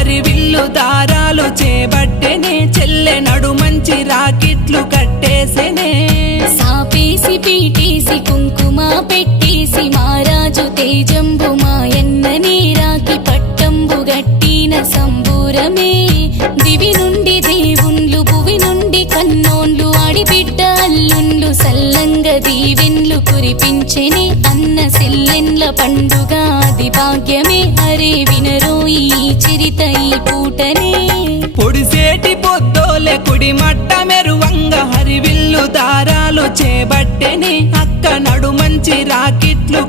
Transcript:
హరివిల్లు దారాలు చేబట్టెనే చెల్లె నడు మంచి రాకిట్లు కట్టేసెనే సాపేసి పీటేసి కుంకుమ పెట్టేసి మారాజు తేజంబు మాయన్ననే రాకి పట్టంబు గట్టిన సంబూరమే దివి నుండి దేవుండ్లు భువి నుండి కన్నోన్లు ఆడిబిడ్డ అల్లుండ్లు సల్లంగ దీవెన్లు కురిపించెనే అన్న సెల్లెన్ల పండుగ అది భాగ్యమే అరే వినరోయి చరిత ఈ పూటనే పొడిసేటి పొద్దోలే కుడి మట్ట మెరువంగ హరివిల్లు దారాలు చేబట్టెనే అక్క నడు మంచి రాకిట్లు